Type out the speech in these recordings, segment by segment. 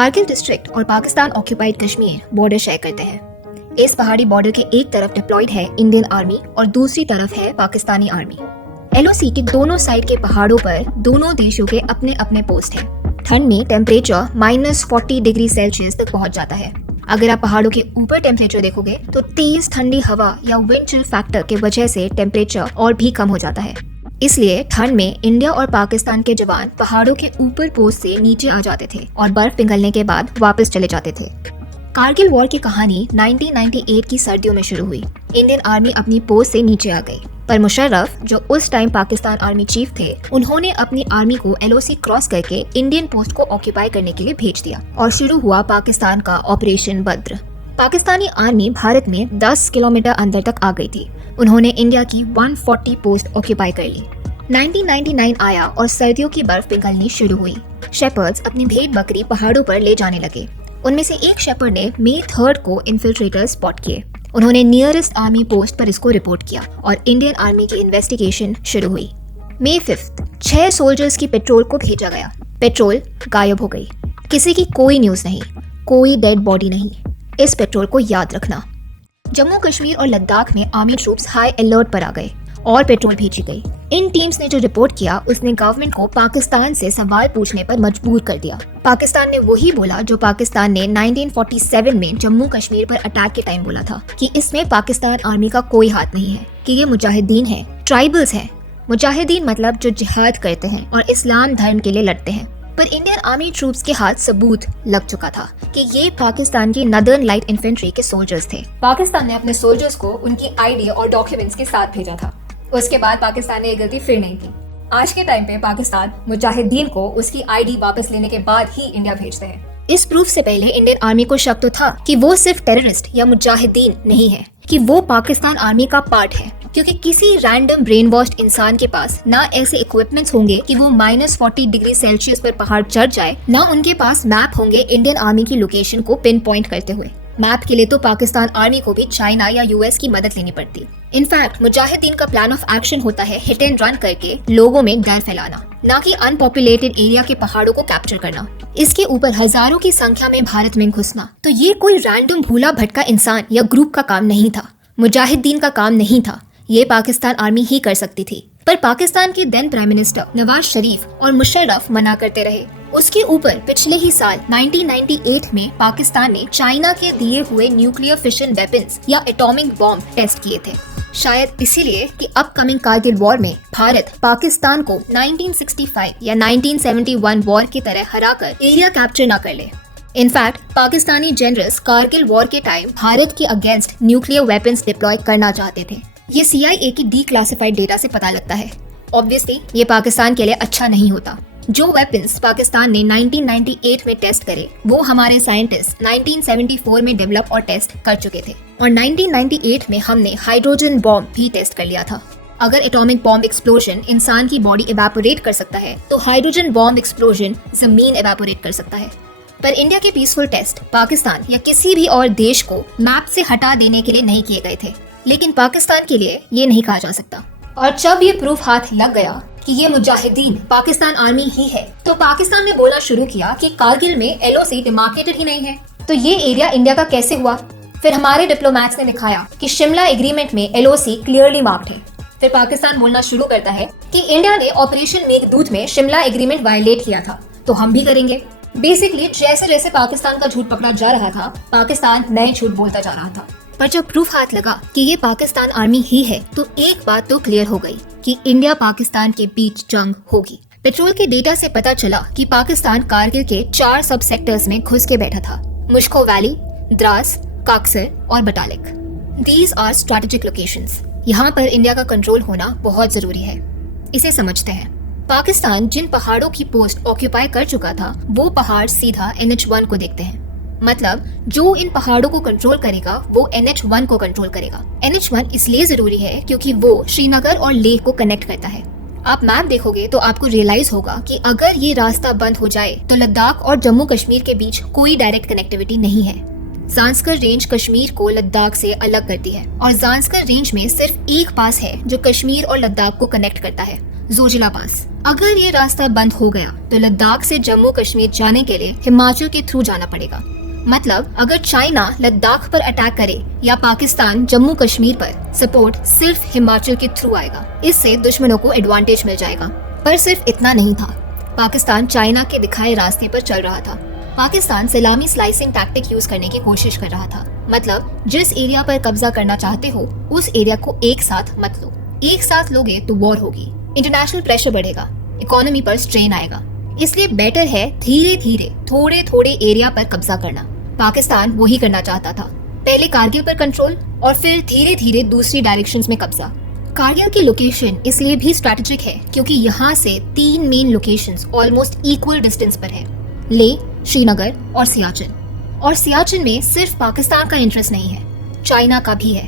Kargil district और Pakistan occupied Kashmir border share करते हैं। इस पहाड़ी बॉर्डर के एक तरफ डिप्लॉयड है इंडियन आर्मी और दूसरी तरफ है पाकिस्तानी आर्मी। एलओसी के दोनों साइड के पहाड़ों पर दोनों देशों के अपने अपने पोस्ट हैं। ठंड में टेम्परेचर -40 डिग्री सेल्सियस तक पहुंच जाता है। अगर आप पहाड़ों के ऊपर टेम्परेचर देखोगे तो तेज ठंडी हवा या विंड चिल फैक्टर के वजह से टेम्परेचर और भी कम हो जाता है। इसलिए ठंड में इंडिया और पाकिस्तान के जवान पहाड़ों के ऊपर पोस्ट से नीचे आ जाते थे और बर्फ पिघलने के बाद वापस चले जाते थे। कारगिल वॉर की कहानी 1998 की सर्दियों में शुरू हुई। इंडियन आर्मी अपनी पोस्ट से नीचे आ गई, पर मुशर्रफ जो उस टाइम पाकिस्तान आर्मी चीफ थे, उन्होंने अपनी आर्मी को एलओसी क्रॉस करके इंडियन पोस्ट को ऑक्यूपाई करने के लिए भेज दिया और शुरू हुआ पाकिस्तान का ऑपरेशन बद्र। पाकिस्तानी आर्मी भारत में 10 किलोमीटर अंदर तक आ गई थी। उन्होंने इंडिया की 140 पोस्ट ऑक्यूपाई कर ली। 1999 आया और सर्दियों की बर्फ पिघलनी शुरू हुई। शेपर्ड्स अपनी भेड़ बकरी पहाड़ों पर ले जाने लगे। उनमें से एक शेपर्ड ने मई 3 को इन्फिल्ट्रेटर स्पॉट किए। उन्होंने नियरेस्ट आर्मी पोस्ट पर इसको रिपोर्ट किया और इंडियन आर्मी की इन्वेस्टिगेशन शुरू हुई। मई 5 6 सोल्जर्स की पेट्रोल को भेजा गया। पेट्रोल गायब हो गई। किसी की कोई न्यूज नहीं, कोई डेड बॉडी नहीं। इस पेट्रोल को याद रखना। जम्मू कश्मीर और लद्दाख में आर्मी ट्रूप्स हाई अलर्ट पर आ गए और पेट्रोल भेजी गई। इन टीम्स ने जो रिपोर्ट किया उसने गवर्नमेंट को पाकिस्तान से सवाल पूछने पर मजबूर कर दिया। पाकिस्तान ने वही बोला जो पाकिस्तान ने 1947 में जम्मू कश्मीर पर अटैक के टाइम बोला था कि इसमें पाकिस्तान आर्मी का कोई हाथ नहीं है, कि ये मुजाहिदीन हैं, ट्राइबल्स हैं। मुजाहिदीन मतलब जो जिहाद करते हैं और इस्लाम धर्म के लिए लड़ते हैं। पर इंडियन आर्मी ट्रूप्स के हाथ सबूत लग चुका था कि ये पाकिस्तान की नदर्न लाइट इन्फेंट्री के सोल्जर्स थे। पाकिस्तान ने अपने सोल्जर्स को उनकी आईडी और डॉक्यूमेंट्स के साथ भेजा था। उसके बाद पाकिस्तान ने ये गलती फिर नहीं की। आज के टाइम पे पाकिस्तान मुजाहिदीन को उसकी आईडी वापस लेने के बाद ही इंडिया भेजते हैं। इस प्रूफ से पहले इंडियन आर्मी को शक तो था कि वो सिर्फ टेररिस्ट या मुजाहिदीन नहीं है, कि वो पाकिस्तान आर्मी का पार्ट है, क्योंकि किसी रैंडम ब्रेन वॉश्ड इंसान के पास ना ऐसे इक्विपमेंट्स होंगे कि वो -40 डिग्री सेल्सियस पर पहाड़ चढ़ जाए, ना उनके पास मैप होंगे इंडियन आर्मी की लोकेशन को पिन पॉइंट करते हुए। मैप के लिए तो पाकिस्तान आर्मी को भी चाइना या यूएस की मदद लेनी पड़ती। इनफैक्ट मुजाहिदीन का प्लान ऑफ एक्शन होता है हिट एंड रन करके लोगों में डर फैलाना, ना कि अनपॉपुलेटेड एरिया के पहाड़ों को कैप्चर करना। इसके ऊपर हजारों की संख्या में भारत में घुसना, तो ये कोई रैंडम भूला भटका इंसान या ग्रुप का काम नहीं था, मुजाहिदीन का काम नहीं था। ये पाकिस्तान आर्मी ही कर सकती थी। पर पाकिस्तान के then prime minister Nawaz Sharif और मुशर्रफ मना करते रहे। उसके ऊपर पिछले ही साल 1998 में पाकिस्तान ने चाइना के दिए हुए न्यूक्लियर फिशन वेपन्स या एटॉमिक बॉम्ब टेस्ट किए थे। शायद इसीलिए कि अपकमिंग कारगिल वॉर में भारत पाकिस्तान को 1965 या 1971 वॉर की तरह हराकर एरिया कैप्चर न कर ले। In fact Pakistani generals Kargil war के टाइम भारत के अगेंस्ट न्यूक्लियर वेपन्स डिप्लॉय करना चाहते थे। ये CIA की डीक्लासिफाइड डेटा से पता लगता है। ऑब्वियसली ये पाकिस्तान के लिए अच्छा नहीं होता। जो वेपन्स पाकिस्तान ने 1998 में टेस्ट करे वो हमारे साइंटिस्ट 1974 में डेवलप और टेस्ट कर चुके थे, और 1998 में हमने हाइड्रोजन बॉम्ब भी टेस्ट कर लिया था। अगर एटॉमिक बॉम्ब एक्सप्लोजन इंसान की बॉडी इवेपोरेट कर सकता है तो हाइड्रोजन बॉम्ब एक्सप्लोजन जमीन इवेपोरेट कर सकता है। पर इंडिया के पीसफुल टेस्ट पाकिस्तान या किसी भी और देश को मैप से हटा देने के लिए नहीं किए गए थे, लेकिन पाकिस्तान के लिए ये नहीं कहा जा सकता। और जब ये प्रूफ हाथ लग गया कि ये मुजाहिदीन पाकिस्तान आर्मी ही है, तो पाकिस्तान ने बोलना शुरू किया कि कारगिल में एलओसी डिमार्केटेड ही नहीं है, तो ये एरिया इंडिया का कैसे हुआ। फिर हमारे डिप्लोमैट्स ने दिखाया कि शिमला एग्रीमेंट में एलओसी क्लियरली मार्क्ड है। फिर पाकिस्तान बोलना शुरू करता है कि इंडिया ने ऑपरेशन मेघदूत में शिमला एग्रीमेंट वायलेट किया था, तो हम भी करेंगे। बेसिकली जैसे जैसे पाकिस्तान का झूठ पकड़ा जा रहा था, पाकिस्तान नए झूठ बोलता जा रहा था। पर जब प्रूफ हाथ लगा कि ये पाकिस्तान आर्मी ही है, तो एक बात तो क्लियर हो गई कि इंडिया पाकिस्तान के बीच जंग होगी। पेट्रोल के डेटा से पता चला कि पाकिस्तान कारगिल के 4 सब सेक्टर्स में घुस के बैठा था: मुश्को वैली, द्रास, काक्सर और Batalik. These are strategic locations. यहाँ पर इंडिया का कंट्रोल होना बहुत जरूरी है। इसे समझते हैं। पाकिस्तान जिन पहाड़ों की पोस्ट ऑक्यूपाई कर चुका था, वो पहाड़ सीधा NH1 को देखते हैं। मतलब जो इन पहाड़ों को कंट्रोल करेगा वो NH1 को कंट्रोल करेगा। NH1 इसलिए जरूरी है क्योंकि वो श्रीनगर और लेह को कनेक्ट करता है। आप मैप देखोगे तो आपको रियलाइज होगा कि अगर ये रास्ता बंद हो जाए तो लद्दाख और जम्मू कश्मीर के बीच कोई डायरेक्ट कनेक्टिविटी नहीं है। ज़ांस्कर रेंज कश्मीर को लद्दाख से अलग करती है और ज़ांस्कर रेंज में सिर्फ एक पास है जो कश्मीर और लद्दाख को कनेक्ट करता है। जोजिला पास। अगर ये रास्ता बंद हो गया तो लद्दाख से जम्मू कश्मीर जाने के लिए हिमाचल के थ्रू जाना पड़ेगा। मतलब अगर चाइना लद्दाख पर अटैक करे या पाकिस्तान जम्मू कश्मीर पर, सपोर्ट सिर्फ हिमाचल के थ्रू आएगा। इससे दुश्मनों को एडवांटेज मिल जाएगा। पर सिर्फ इतना नहीं था, पाकिस्तान चाइना के दिखाए रास्ते पर चल रहा था। पाकिस्तान सलामी स्लाइसिंग टैक्टिक यूज करने की कोशिश कर रहा था। मतलब जिस एरिया पर कब्जा करना चाहते हो उस एरिया को एक साथ मत लो। एक साथ लोगे तो वॉर होगी, इंटरनेशनल प्रेशर बढ़ेगा, इकोनॉमी पर स्ट्रेन आएगा। इसलिए बेटर है धीरे धीरे थोड़े थोड़े एरिया पर कब्जा करना। पाकिस्तान वही करना चाहता था, पहले कारगिल पर कंट्रोल और फिर धीरे धीरे दूसरी डायरेक्शंस में कब्जा। कारगिल की लोकेशन इसलिए भी स्ट्रेटेजिक है क्योंकि यहाँ से 3 main locations almost equal distance पर है, लेह, श्रीनगर और सियाचिन। और सियाचिन में सिर्फ पाकिस्तान का इंटरेस्ट नहीं है, चाइना का भी है।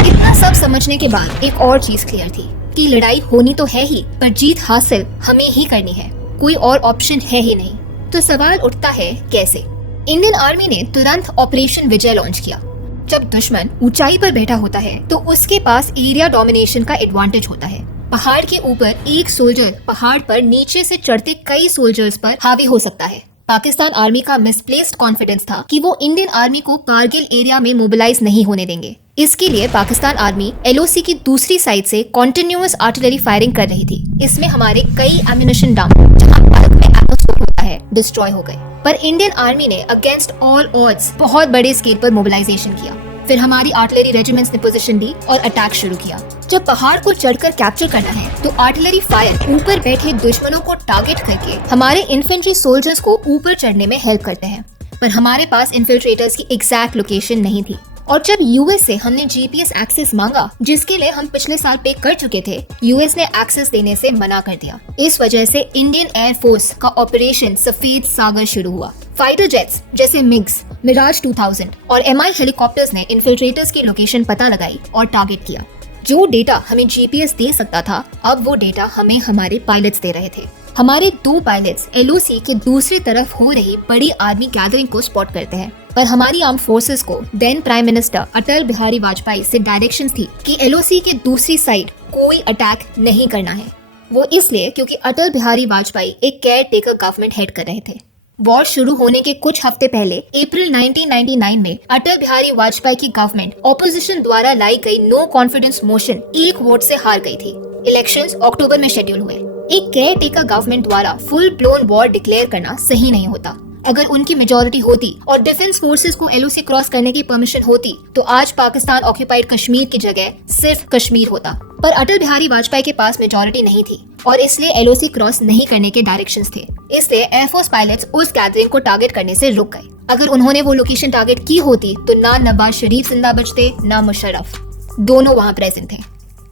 इतना सब समझने के बाद एक और चीज क्लियर थी कि लड़ाई होनी तो है ही, पर जीत हासिल हमें ही करनी है, कोई और ऑप्शन है ही नहीं। तो सवाल उठता है कैसे? इंडियन आर्मी ने तुरंत ऑपरेशन विजय लॉन्च किया। जब दुश्मन ऊंचाई पर बैठा होता है तो उसके पास एरिया डोमिनेशन का एडवांटेज होता है। पहाड़ के ऊपर एक सोल्जर पहाड़ पर नीचे से चढ़ते कई सोल्जर्स पर हावी हो सकता है। पाकिस्तान आर्मी का मिसप्लेस्ड कॉन्फिडेंस था कि वो इंडियन आर्मी को कारगिल एरिया में मोबिलाइज नहीं होने देंगे। इसके लिए पाकिस्तान आर्मी LOC की दूसरी साइड से कॉन्टिन्यूअस आर्टिलरी फायरिंग कर रही थी। इसमें हमारे कई एम्यूनिशन डंप, जहां भारत में एमो स्टोर होता है, डिस्ट्रॉय हो गए। पर इंडियन आर्मी ने अगेंस्ट ऑल ऑड्स बहुत बड़े स्केल पर मोबिलाइजेशन किया। फिर हमारी आर्टिलरी रेजिमेंट्स ने पोजीशन ली और अटैक शुरू किया। जब पहाड़ को चढ़कर कैप्चर करना है तो आर्टिलरी फायर ऊपर बैठे दुश्मनों को टारगेट करके हमारे इन्फेंट्री सोल्जर्स को ऊपर चढ़ने में हेल्प करते हैं। पर हमारे पास इन्फिल्ट्रेटर्स की एग्जैक्ट लोकेशन नहीं थी। और जब यूएस से हमने GPS एक्सेस मांगा, जिसके लिए हम पिछले साल पे कर चुके थे, यूएस ने एक्सेस देने से मना कर दिया। इस वजह से इंडियन एयरफोर्स का ऑपरेशन सफेद सागर शुरू हुआ। फाइटर जेट्स जैसे मिग्स, मिराज 2000 और MI हेलीकॉप्टर्स ने इन्फिल्ट्रेटर्स की लोकेशन पता लगाई और टारगेट किया। जो डेटा हमें GPS दे सकता था, अब वो डेटा हमें हमारे पायलट्स दे रहे थे। हमारे 2 पायलट्स LOC के दूसरी तरफ हो रही बड़ी आर्मी गैदरिंग को स्पॉट करते हैं। पर हमारी आर्म फोर्सेस को then prime minister Atal Bihari Vajpayee से डायरेक्शंस थी कि LOC के दूसरी साइड कोई अटैक नहीं करना है। वो इसलिए क्योंकि अटल बिहारी वाजपेयी एक केयर टेकर गवर्नमेंट हेड कर रहे थे। वॉर शुरू होने के कुछ हफ्ते पहले अप्रैल 1999 में अटल बिहारी वाजपेयी की गवर्नमेंट ऑपोजिशन द्वारा लाई गई नो कॉन्फिडेंस मोशन 1 वोट से हार गई थी। इलेक्शंस अक्टूबर में शेड्यूल हुए। एक केयर टेकर गवर्नमेंट द्वारा फुल ब्लोन वॉर डिक्लेयर करना सही नहीं होता। अगर उनकी मेजोरिटी होती और डिफेंस फोर्सेस को LOC क्रॉस करने की परमिशन होती तो आज पाकिस्तान ऑक्यूपाइड कश्मीर की जगह सिर्फ कश्मीर होता। पर अटल बिहारी वाजपेयी के पास मेजोरिटी नहीं थी और इसलिए LOC क्रॉस नहीं करने के डायरेक्शंस थे। इसलिए एयरफोर्स पायलट्स उस गैदरिंग को टारगेट करने से रुक गए। अगर उन्होंने वो लोकेशन टारगेट की होती तो ना नवाज शरीफ जिंदा बचते, ना मुशर्रफ, दोनों वहाँ प्रेजेंट थे।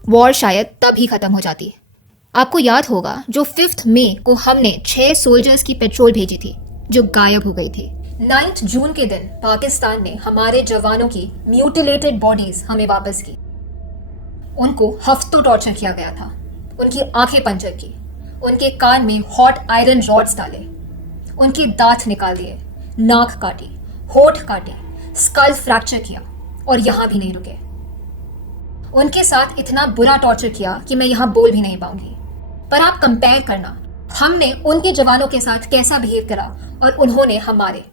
वॉर शायद तभी खत्म हो जाती। आपको याद होगा जो 5 मई को हमने 6 सोल्जर्स की पेट्रोल भेजी थी जो गायब हो गई थी। 9 जून के दिन पाकिस्तान ने हमारे जवानों की म्यूटिलेटेड बॉडीज हमें वापस की। उनको हफ्तों टॉर्चर किया गया था। उनकी आंखें पंचर की, उनके कान में हॉट आयरन रॉड्स डाले, उनके दांत निकाल दिए, नाक काटी, होठ काटे, स्कल फ्रैक्चर किया और यहाँ भी नहीं रुके। उनके साथ इतना बुरा टॉर्चर किया कि मैं यहाँ बोल भी नहीं पाऊंगी। पर आप कंपेयर करना, हमने उनके जवानों के साथ कैसा बिहेव करा और उन्होंने हमारे।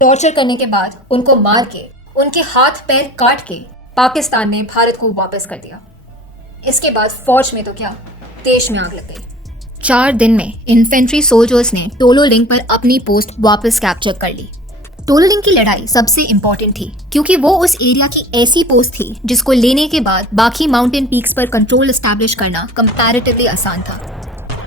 टॉर्चर करने के बाद उनको मार के, उनके हाथ पैर काट के पाकिस्तान ने भारत को वापस कर दिया। इसके बाद फौज में तो क्या, देश में आग लग गई। 4 दिन में इन्फेंट्री सोल्जर्स ने टोलोलिंग पर अपनी पोस्ट वापस कैप्चर कर ली। टोलोलिंग की लड़ाई सबसे इम्पोर्टेंट थी क्योंकि वो उस एरिया की ऐसी पोस्ट थी जिसको लेने के बाद बाकी माउंटेन पीक्स पर कंट्रोल एस्टैब्लिश करना कंपैरेटिवली आसान था।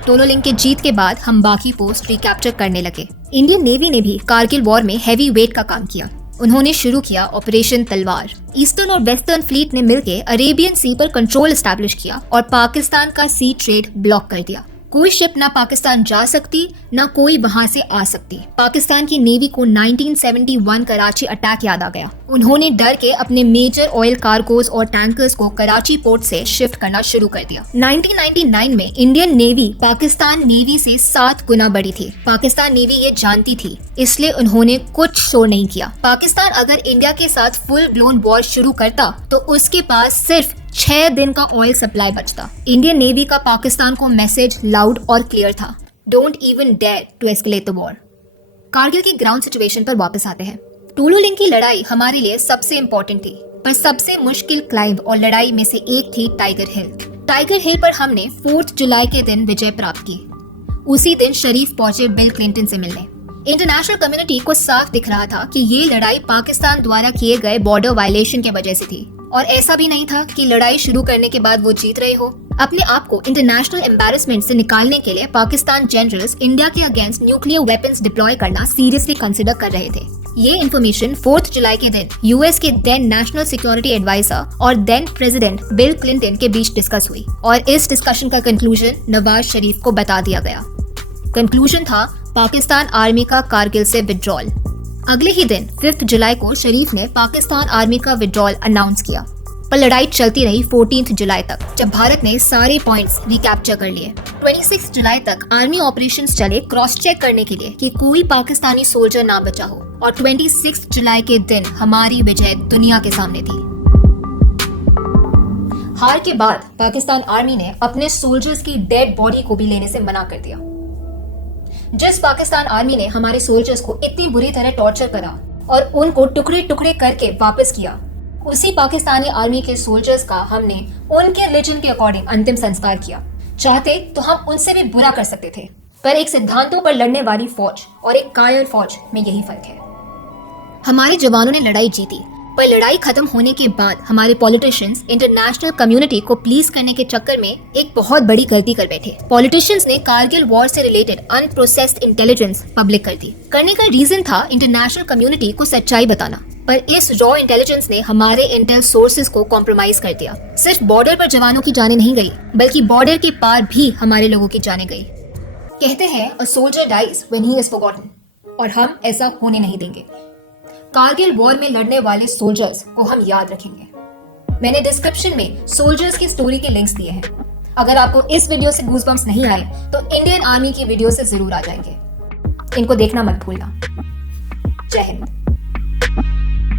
टोलोलिंग के जीत के बाद हम बाकी पोस्ट रिकैप्चर करने लगे। इंडियन नेवी ने भी कारगिल वॉर में हैवी वेट का काम किया। उन्होंने शुरू किया ऑपरेशन तलवार। ईस्टर्न और वेस्टर्न फ्लीट ने मिलकर अरेबियन सी पर कंट्रोल एस्टैब्लिश किया और पाकिस्तान का सी ट्रेड ब्लॉक कर दिया। कोई शिप ना पाकिस्तान जा सकती, ना कोई वहां से आ सकती। पाकिस्तान की नेवी को 1971 कराची अटैक याद आ गया। उन्होंने डर के अपने मेजर ऑयल कार्गोज और टैंकर्स को कराची पोर्ट से शिफ्ट करना शुरू कर दिया। 1999 में इंडियन नेवी पाकिस्तान नेवी से 7 गुना बड़ी थी। पाकिस्तान नेवी ये जानती थी, इसलिए उन्होंने कुछ शो नहीं किया। पाकिस्तान अगर इंडिया के साथ फुल ब्लोन वॉर शुरू करता तो उसके पास सिर्फ 6 दिन का ऑयल सप्लाई बचता। इंडियन नेवी का पाकिस्तान को मैसेज लाउड और क्लियर था, don't even dare to escalate the war. Kargil की ग्राउंड सिचुएशन पर वापस आते हैं। टोलो लिंक की लड़ाई हमारे लिए सबसे इम्पोर्टेंट थी, पर सबसे मुश्किल क्लाइंब और लड़ाई में से एक थी टाइगर हिल। टाइगर हिल पर हमने 4 जुलाई के दिन विजय प्राप्त की। उसी दिन शरीफ पहुंचे बिल क्लिंटन से मिलने। इंटरनेशनल कम्युनिटी को साफ दिख रहा था कि ये लड़ाई पाकिस्तान द्वारा किए गए बॉर्डर वायलेशन के वजह से थी, और ऐसा भी नहीं था कि लड़ाई शुरू करने के बाद वो जीत रहे हो। अपने आप को इंटरनेशनल एम्बैरेसमेंट से निकालने के लिए पाकिस्तान जनरल्स इंडिया के अगेंस्ट न्यूक्लियर वेपन्स डिप्लॉय करना सीरियसली कंसिडर कर रहे थे। ये इन्फॉर्मेशन 4 जुलाई के दिन यूएस के देन नेशनल सिक्योरिटी एडवाइजर और देन प्रेसिडेंट बिल क्लिंटन के बीच डिस्कस हुई, और इस डिस्कशन का कंक्लूजन नवाज शरीफ को बता दिया गया। कंक्लूजन था पाकिस्तान आर्मी का कारगिल से विड्रॉल। अगले ही दिन 5 जुलाई को शरीफ ने पाकिस्तान आर्मी का विड्रॉल अनाउंस किया, पर लड़ाई चलती रही 14 जुलाई तक, जब भारत ने सारे पॉइंट्स रिकैप्चर कर लिए। 26 जुलाई तक आर्मी ऑपरेशंस चले क्रॉस चेक करने के लिए कि कोई पाकिस्तानी सोल्जर ना बचा हो, और 26 जुलाई के दिन हमारी विजय दुनिया के सामने थी। हार के बाद पाकिस्तान आर्मी ने अपने सोल्जर्स की डेड बॉडी को भी लेने से मना कर दिया। जिस पाकिस्तान आर्मी ने हमारे सोल्जर्स को इतनी बुरी तरह टॉर्चर करा और उनको टुकड़े टुकड़े करके वापस किया, उसी पाकिस्तानी आर्मी के सोल्जर्स का हमने उनके रिलीजन के अकॉर्डिंग अंतिम संस्कार किया। चाहते तो हम उनसे भी बुरा कर सकते थे, पर एक सिद्धांतों पर लड़ने वाली फौज और एक कायर फौज में यही फर्क है। हमारे जवानों ने लड़ाई जीती, पर लड़ाई खत्म होने के बाद हमारे पॉलिटिशियंस इंटरनेशनल कम्युनिटी को प्लीज करने के चक्कर में एक बहुत बड़ी गलती कर बैठे। पॉलिटिशियंस ने कारगिल वॉर से रिलेटेड अनप्रोसेस्ड इंटेलिजेंस पब्लिक कर दी। करने का रीजन था इंटरनेशनल कम्युनिटी को सच्चाई बताना, पर इस रॉ इंटेलिजेंस ने हमारे इंटेल सोर्सेज को कॉम्प्रोमाइज कर दिया। सिर्फ बॉर्डर पर जवानों की जानें नहीं गई, बल्कि बॉर्डर के पार भी हमारे लोगों की जानें गई। कहते हैं a soldier dies when he is forgotten, और हम ऐसा होने नहीं देंगे। कारगिल वॉर में लड़ने वाले सोल्जर्स को हम याद रखेंगे। मैंने डिस्क्रिप्शन में सोल्जर्स की स्टोरी के लिंक्स दिए हैं। अगर आपको इस वीडियो से गूज़बम्प्स नहीं आए तो इंडियन आर्मी की वीडियो से जरूर आ जाएंगे। इनको देखना मत भूलना। जय हिंद।